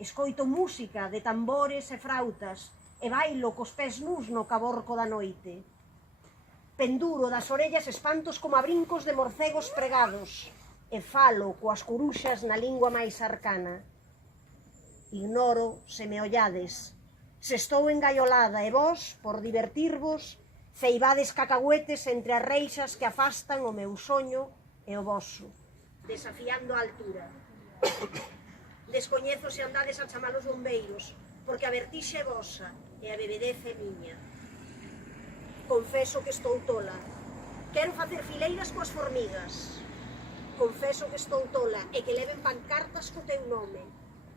Escoito música de tambores e frautas e bailo cos pés nus no caborco da noite. Penduro das orellas espantos como a brincos de morcegos pregados e falo coas coruxas na lingua máis arcana. Ignoro se me ollades, se estou engaiolada e vós, por divertirvos, ceibades cacahuetes entre as reixas que afastan o meu soño e o voso, desafiando a altura. Descoñezo se andades a chamar os bombeiros, porque a vertixe é vosa e a bebedez é miña. Confeso que estou tola. Quero facer fileiras coas formigas. Confeso que estou tola e que leven pancartas co teu nome.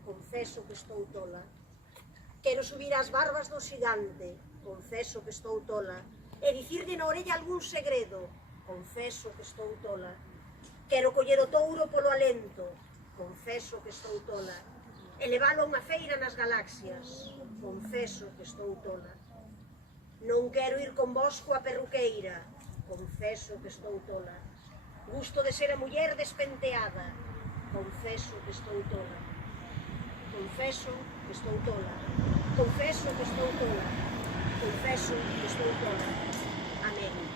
Confeso que estou tola. Quero subir as barbas do xigante. Confeso que estou tola. E dicirlle na orella algún segredo. Confeso que estou tola. Quero coller o touro polo alento. Confeso que estou tola. E levalo a unha feira nas galaxias. Confeso que estou tola. Non quero ir con vos coa perruqueira. Confeso que estou tola. Gusto de ser a muller despenteada. Confeso que estou tola. Confeso que estou tola. Confeso que estou tola. Confeso que estou tola. Amén.